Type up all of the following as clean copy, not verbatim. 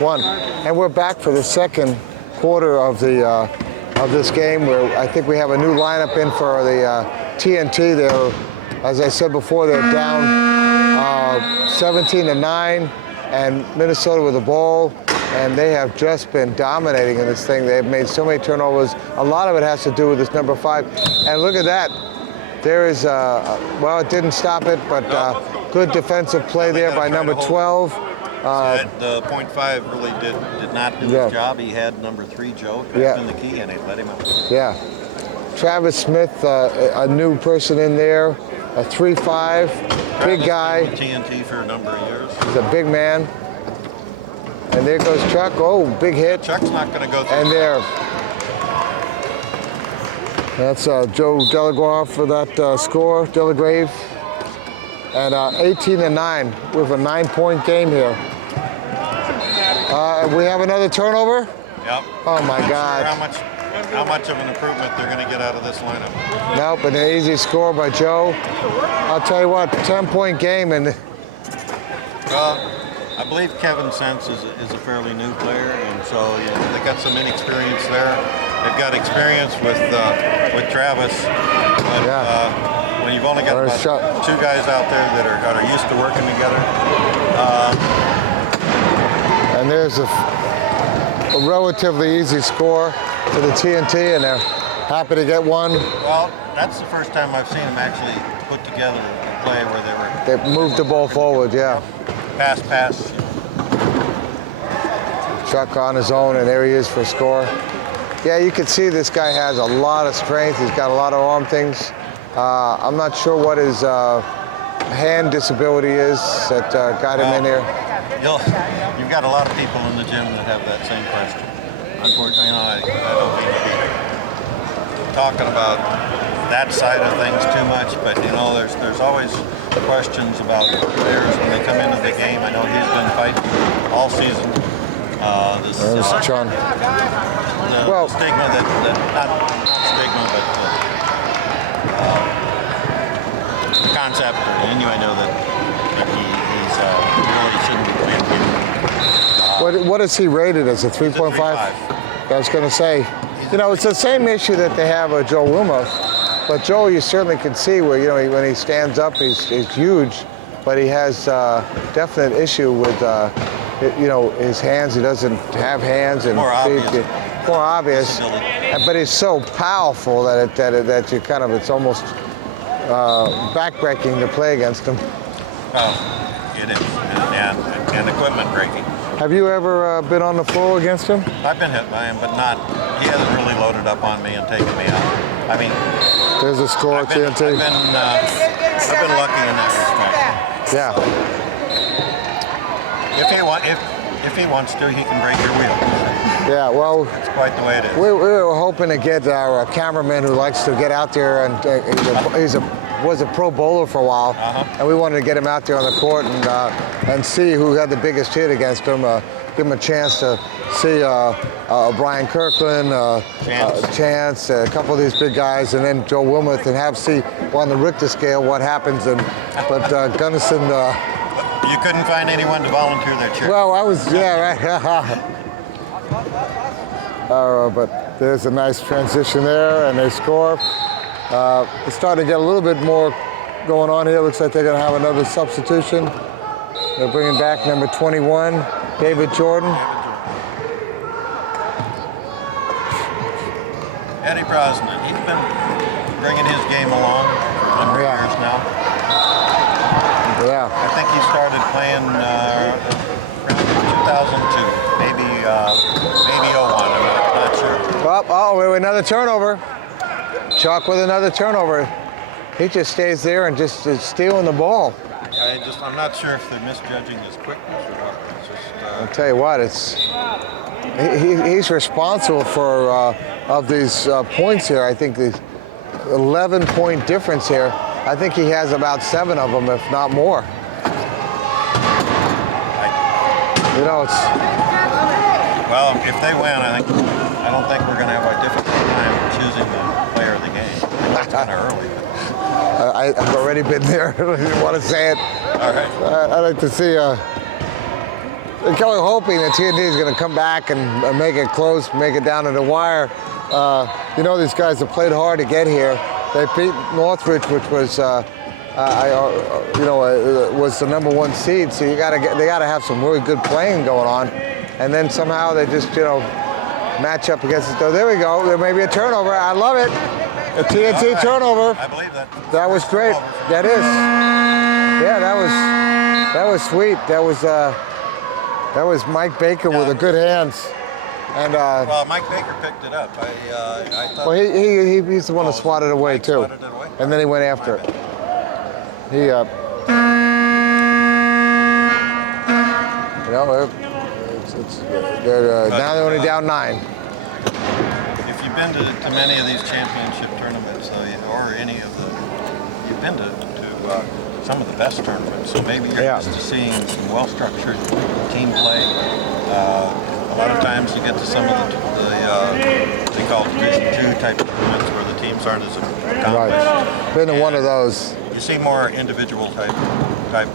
1. And we're back for the second quarter of the of this game, where I think we have a new lineup in for the TNT. They're, as I said before, they're down 17-9, and Minnesota with the ball, and they have just been dominating in this thing. They've made so many turnovers. A lot of it has to do with this number 5. And look at that. There is, well, it didn't stop it, but good defensive play there by number 12. The .5 really did not do his job. He had number 3, Joe, in the key, and he let him out. Yeah. Travis Smith, a new person in there, a 3'5", big guy. TNT for a number of years. He's a big man. And there goes Chuck. Oh, big hit. Chuck's not going to go through. And there. That's Joe Delagrave for that score, Delagrave. And 18-9. We have a 9-point game here. We have another turnover? Yep. Oh my God. Sure how much of an improvement they're going to get out of this lineup. Nope, and an easy score by Joe. I'll tell you what, 10-point game. And I believe Kevin Sense is a fairly new player, and so they got some inexperience there. They've got experience with Travis, but when you've only got about 2 guys out there that are used to working together. And there's a relatively easy score for the TNT, and they're happy to get one. Well, that's the first time I've seen them actually put together a play where they moved the ball forward, yeah. Pass. Chuck on his own, and there he is for a score. Yeah, you can see this guy has a lot of strength. He's got a lot of arm things. I'm not sure what his hand disability is that got him in here. You've got a lot of people in the gym that have that same question. Unfortunately, I don't mean to be talking about that side of things too much, but there's always questions about players when they come into the game. I know he's been fighting all season. There's John. The stigma that not stigma, but concept or innuendo that he's really shouldn't be playing. What is he rated as, a 3.5? I was going to say, it's the same issue that they have with Joe Wilmoth, but Joe, you certainly can see where, when he stands up, he's huge, but he has definite issue with, his hands. He doesn't have hands, and more obvious. But he's so powerful that you it's almost backbreaking to play against him. Oh, it is, and equipment breaking. Have you ever been on the floor against him? I've been hit by him, but he hasn't really loaded up on me and taken me out. I mean, there's a score at TNT. I've been lucky in that respect. Yeah. If he wants to, he can break your wheel. Yeah, well, that's quite the way it is. We were hoping to get our cameraman who likes to get out there, and was a pro bowler for a while, and we wanted to get him out there on the court and see who had the biggest hit against him. Give him a chance to see Brian Kirkland, Chance, a couple of these big guys, and then Joe Wilmoth, and see on the Richter scale what happens. But Gunnison. You couldn't find anyone to volunteer their chair. Well, I was, right. But there's a nice transition there, and they score. It's starting to get a little bit more going on here. Looks like they're going to have another substitution. They're bringing back number 21, David Jordan. Eddie Brosnan, he's been bringing his game along for a number of years now. Yeah. I think he started playing around 2002, maybe 01. I'm not sure. Well, another turnover. Chuck with another turnover. He just stays there and just is stealing the ball. I'm not sure if they're misjudging his quickness or what. It's just, I'll tell you what, he's responsible for of these points here. I think the 11-point difference here. I think he has about 7 of them, if not more. It's. Well, if they win, I don't think we're going to have a difficult time choosing the player of the game. That's kind of early. I've already been there. I didn't want to say it. All right. I'd like to see They're kind of hoping that TNT is going to come back and make it close, make it down to the wire. These guys have played hard to get here. They beat Northridge, which was, was the #1 seed. So they got to have some really good playing going on, and then somehow they just, match up against it. So there we go. There may be a turnover. I love it. A TNT turnover. I believe that. That was great. That is. Yeah, that was sweet. That was Mike Baker with a good hands. And well, Mike Baker picked it up. I thought. Well, he's the one that swatted it away too. Swatted it away? And then he went after it. He now they're only down 9. If you've been to many of these championship tournaments, or any of the, you've been to some of the best tournaments, so maybe you're used to seeing some well-structured team play. A lot of times you get to some of the they call it Division II type tournaments where the teams aren't as accomplished. Right. Been to one of those. You see more individual type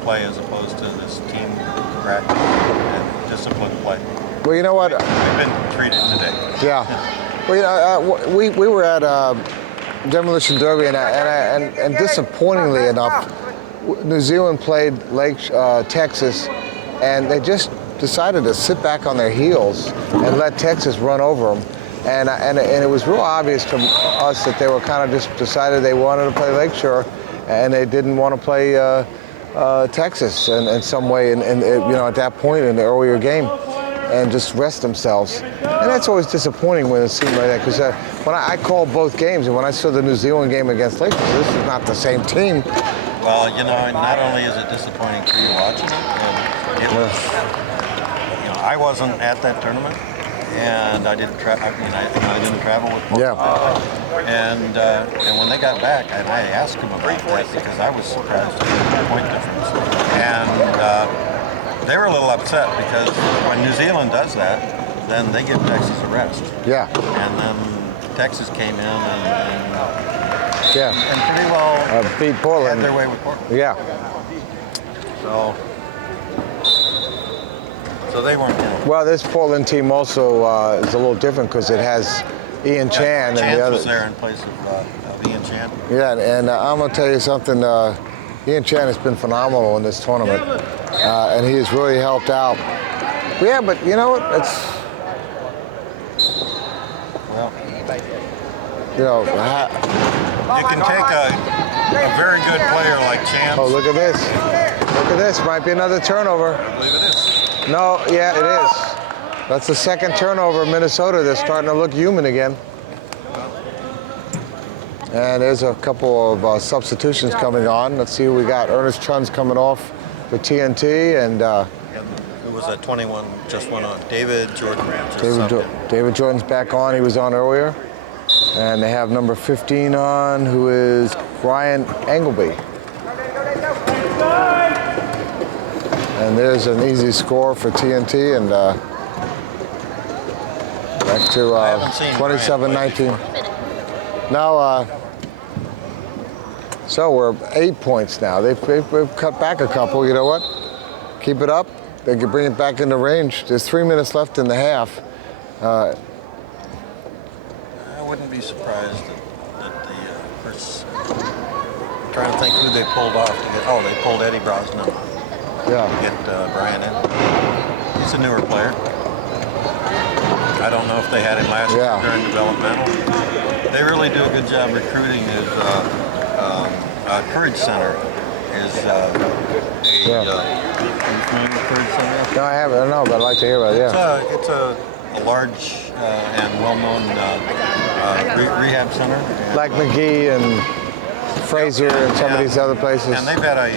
play as opposed to this team practice and disciplined play. Well, you know what? We've been treated today. Yeah. Well, we were at Demolition Derby, and disappointingly enough, New Zealand played Texas, and they just decided to sit back on their heels and let Texas run over them. And it was real obvious to us that they were kind of just decided they wanted to play Lakeshore, and they didn't want to play Texas in some way, and at that point in the earlier game, and just rest themselves. And that's always disappointing when it seems like that, because when I called both games, and when I saw the New Zealand game against Lakeshore, this is not the same team. Well, not only is it disappointing for you watching it, it was, I wasn't at that tournament, and I didn't travel. I didn't travel with both. Yeah. And when they got back, and I asked them about that because I was surprised at the point difference, and they were a little upset because when New Zealand does that, then they give Texas a rest. Yeah. And then Texas came in and pretty well beat Portland. had their way with Portland. Yeah. So they weren't in. Well, this Portland team also is a little different because it has Ian Chan and the other. Was there in place of Ian Chan. Yeah, and I'm going to tell you something. Ian Chan has been phenomenal in this tournament, and he has really helped out. Yeah, but you know what? You can take a very good player like Chan. Oh, look at this. Look at this. Might be another turnover. I believe it is. No, yeah, it is. That's the second turnover in Minnesota. They're starting to look human again. And there's a couple of substitutions coming on. Let's see who we got. Ernest Chun's coming off with TNT, and who was at 21 just went on. David Jordan. David Jordan's back on. He was on earlier. And they have number 15 on, who is Brian Engleby. And there's an easy score for TNT, and back to 27-19. Now, so we're 8 points now. They've cut back a couple. You know what? Keep it up. They can bring it back into range. There's 3 minutes left in the half. I wouldn't be surprised that the first. I'm trying to think who they pulled off to get. Oh, they pulled Eddie Brosnan. Yeah. To get Brian in. He's a newer player. I don't know if they had him last year during developmental. They really do a good job recruiting. His Courage Center is Courage Center? No, I haven't. I don't know, but I'd like to hear about it. Yeah. It's a large and well-known rehab center. Like McGee and Fraser and some of these other places. And they've had a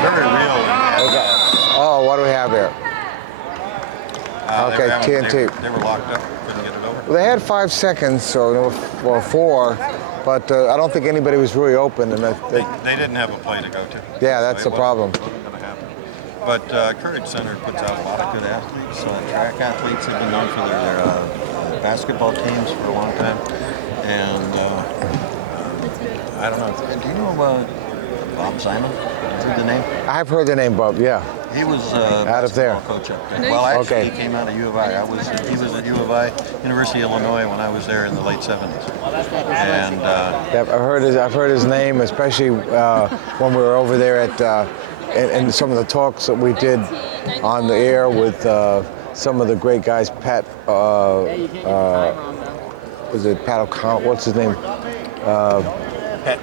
very real. Oh, what do we have here? Okay, TNT. They were locked up, couldn't get it over. Well, they had 5 seconds, or 4, but I don't think anybody was really open. And they didn't have a play to go to. Yeah, that's the problem. It wasn't going to happen. But Courage Center puts out a lot of good athletes. Track athletes have been known for their basketball teams for a long time. And I don't know. Do you know Bob Simon? Have you heard the name? I've heard the name, Bob. Yeah. He was out of there. coach up there. Well, actually, Okay. he came out of U of I. He was at U of I, University of Illinois, when I was there in the late 70s. And Yeah, I've heard his name, especially when we were over there at in some of the talks that we did on the air with some of the great guys. Pat, was it Pat O'Connell? What's his name? Pat,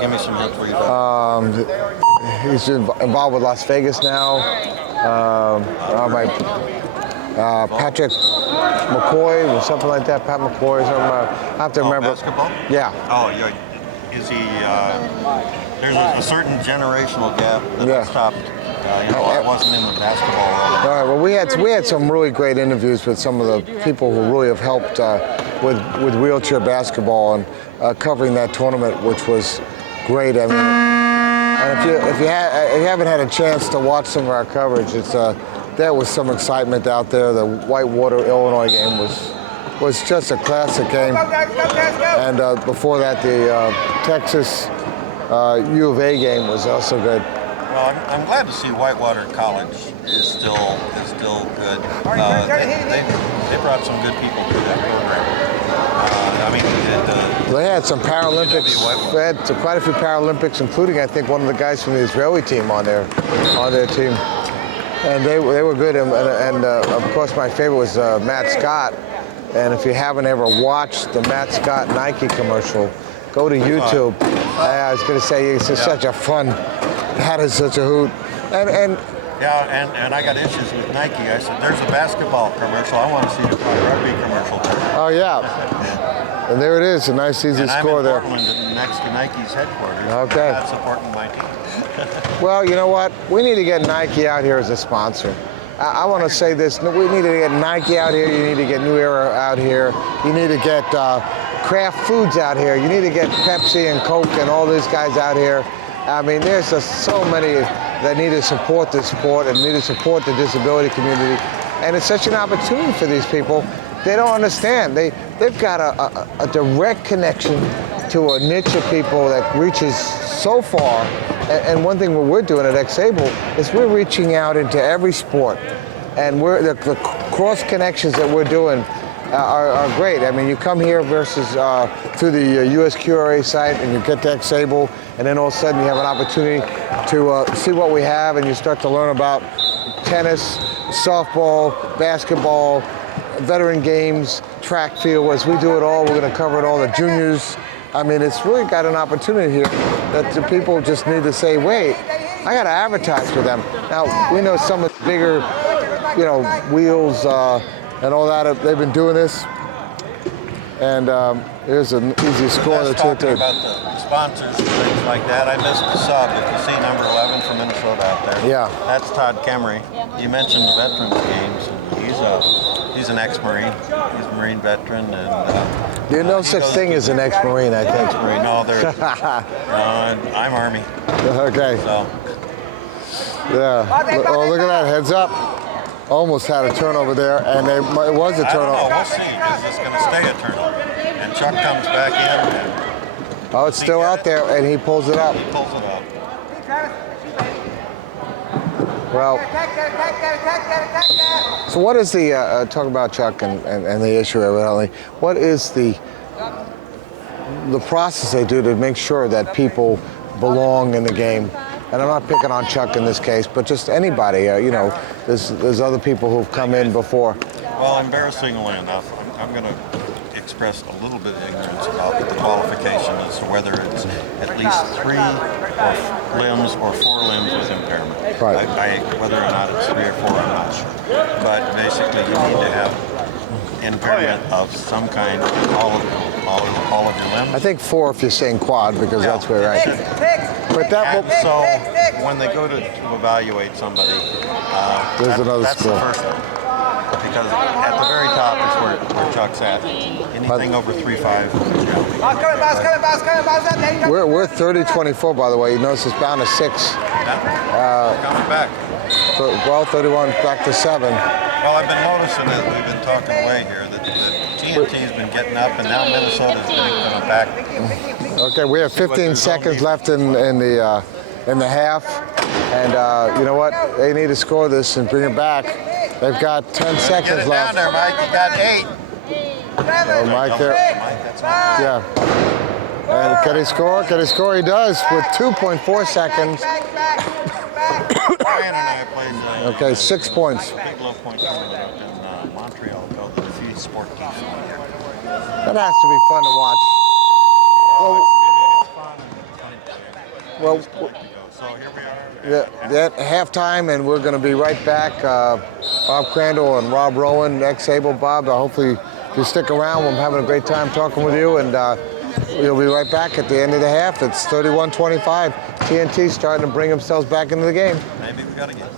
give me some hints where you're talking. He's involved with Las Vegas now. Patrick McCoy or something like that. Pat McCoy or something. I have to remember. Basketball? Yeah. Oh, is he? There's a certain generational gap that stopped. I wasn't in the basketball world. All right. Well, we had some really great interviews with some of the people who really have helped with wheelchair basketball and covering that tournament, which was great. I mean, and if you haven't had a chance to watch some of our coverage, there was some excitement out there. The Whitewater, Illinois game was just a classic game. And before that, the Texas U of A game was also good. Well, I'm glad to see Whitewater College is still good. They brought some good people through that program. They had some Paralympics. They had quite a few Paralympics, including I think one of the guys from the Israeli team on their team, and they were good. And of course, my favorite was Matt Scott. And if you haven't ever watched the Matt Scott Nike commercial, go to YouTube. I was going to say it's just such a fun. That is such a hoot. And I got issues with Nike. I said, there's a basketball commercial. I want to see the rugby commercial. Oh yeah. And there it is, a nice easy score there. I'm in Portland, next to Nike's headquarters. Okay. That's supporting my team. Well, you know what? We need to get Nike out here as a sponsor. I want to say this. We need to get Nike out here. You need to get New Era out here. You need to get Kraft Foods out here. You need to get Pepsi and Coke and all these guys out here. I mean, there's just so many that need to support this sport and need to support the disability community. And it's such an opportunity for these people. They don't understand. They've got a direct connection to a niche of people that reaches so far. And one thing what we're doing at Xable is we're reaching out into every sport. And the cross connections that we're doing are great. I mean, you come here versus through the USQRA site and you get to Xable, and then all of a sudden you have an opportunity to see what we have, and you start to learn about tennis, softball, basketball, veteran games, track field. As we do it all, we're going to cover it all, the juniors. I mean, it's really got an opportunity here that the people just need to say, wait, I got to advertise for them. Now, we know some of the bigger, wheels and all that, they've been doing this. And here's an easy score. That's talking about the sponsors and things like that. I missed the sub. If you see number 11 from Minnesota out there. Yeah. That's Todd Kemery. You mentioned the veterans games. And he's an ex-Marine. He's a Marine veteran. And there's no such thing as an ex-Marine, I think. Ex-Marine. No, there isn't. I'm Army. Okay. So. Yeah. Oh, look at that. Heads up. Almost had a turnover there, and it was a turnover. I don't know. We'll see. Is this going to stay a turnover? And Chuck comes back in. Oh, it's still out there, and he pulls it up. He pulls it up. Well, so what is the, talk about Chuck and the issue evidently, what is the process they do to make sure that people belong in the game? And I'm not picking on Chuck in this case, but just anybody, there's other people who've come in before. Well, embarrassingly enough, I'm going to express a little bit of ignorance about the qualification as to whether it's at least 3 limbs or 4 limbs with impairment. Right. Whether or not it's 3 or 4, I'm not sure. But basically, you need to have impairment of some kind in all of your limbs. I think 4 if you're saying quad, because that's where, right? But so when they go to evaluate somebody, there's another that's score. the first one. Because at the very top is where Chuck's at. Anything over 3.5. We're 30-24, by the way. You notice it's bound to 6. Yeah, coming back. So, well, 31 back to 7. Well, I've been noticing that we've been talking away here that TNT's been getting up, and now Minnesota's been coming back. Okay, we have 15 seconds left in the half, And you know what? They need to score this and bring it back. They've got 10 Get seconds it left. down there, Mike. You got 8. Oh, Mike there. Mike, that's not Yeah. And can he score? Can he score? He does with 2.4 seconds. Brian and I played. Okay, 6 points. Big low point tournament up in Montreal called the Fuse Sport Team. That has to be fun to watch. Well, It's fun. So here we are. at halftime, and we're going to be right back. Bob Crandall and Rob Rowan, ex-Able Bob. Hopefully, if you stick around, we're having a great time talking with you, and we'll be right back at the end of the half. It's 31-25. TNT starting to bring themselves back into the game. Maybe we got to get